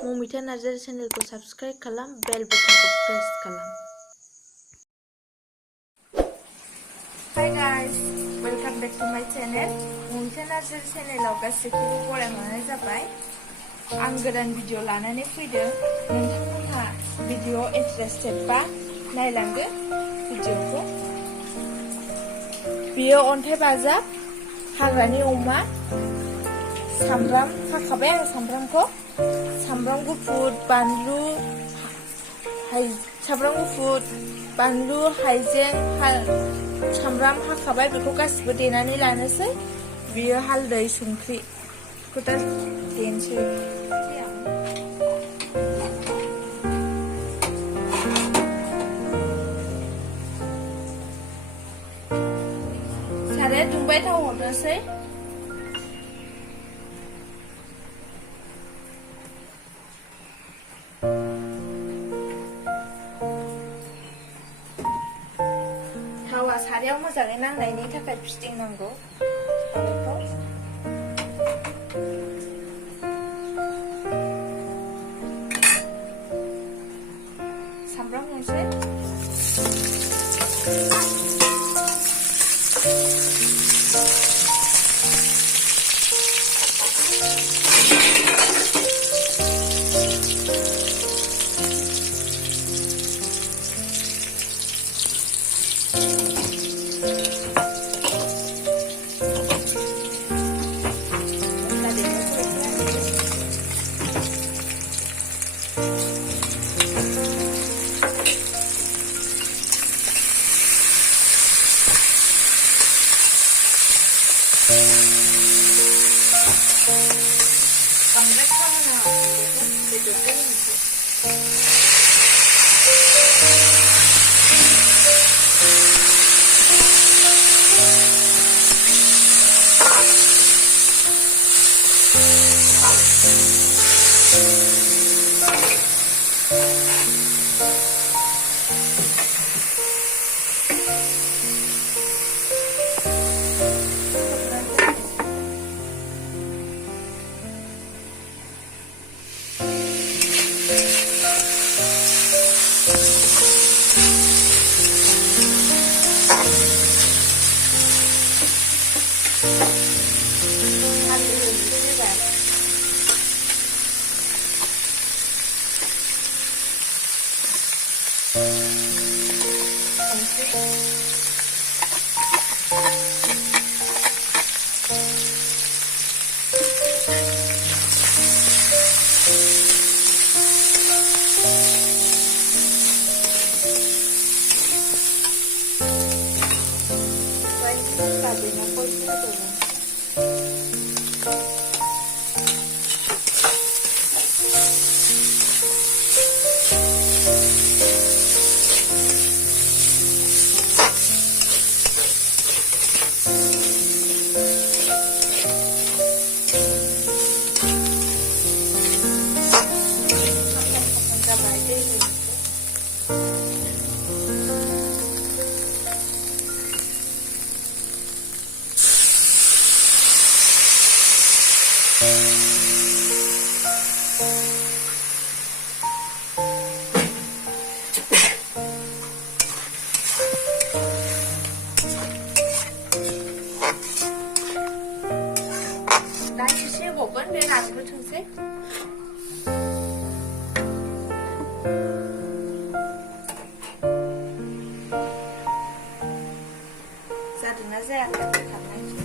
Mumita Nazari channel ko subscribe kalam, bell button ko press kalam. Hi guys, welcome back to my channel. Mumita Nazari channel आव गासैखौबो बरायहरनाय जाबाय. आं गोदान video लानानै फैदों. नोंथांमोनहा भिडिअ इन्टारेस्टेड बा नायलांदो भिडिअखौ. बेयो अन्थाइ बाजाब, हाग्रानि अमा, सामब्राम हाखाबाय आं सामब्रामखौ. सामब्राम गुफुर, बानलु, हाइजें, सामब्राम हाखाबाय बेखौ गासिबो देनानै लानोसै. बियो हालदै, संख्रि बेखौ दा देनोसै. साराया दुंबाय थाव हरनोसै. थावा सारायाव मोजाङै नांनायनि थाखाय फिदिंनांगौ. सामब्राम होनोसै. बांद्राय खामना बेदरखौ होनोसै. दानिसे होबावगोन बे रानग्रोथोंसै. जादोंना जायाखै खारनायसै.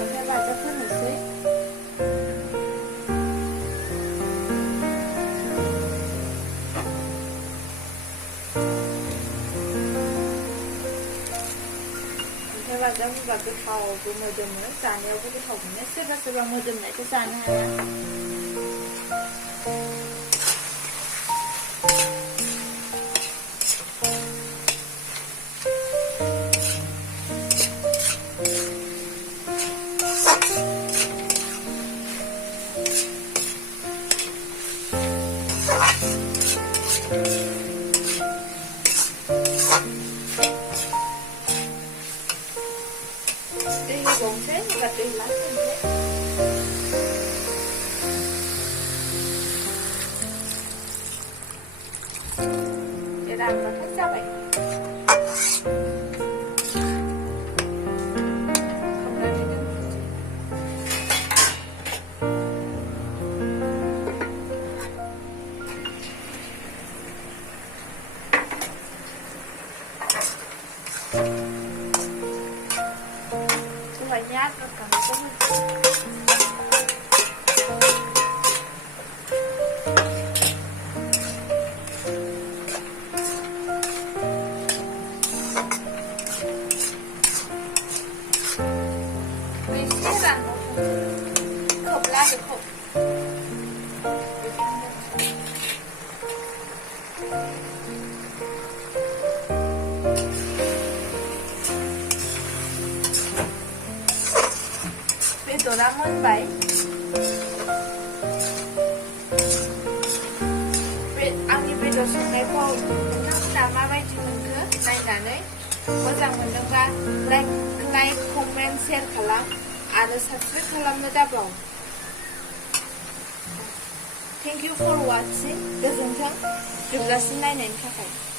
अन्थाइ बाजाब होनोसै. बाजाब होबा गोथावबो मोदोमो, जानायावबो गोथाव मोनो. सोरबा सोरबा मोदोमनायखौ जानो हाया. गोदौबावनोसै होनबा दै लासैनोसै रानबाथाय जाबाय dahanya akan बेदरा मोनबाय आंनि बेदर संनायखौ नोंथांमोना माबायदि मोनखो नायनानै मोजां मोनदोंबा लाइक कमेन्ट शेयार खालाम आरो साबस्क्राइब खालामनो दाबाव थेंक इउ फर वाचिं गोजोन्थों जोबजासिम नायनायनि थाखाय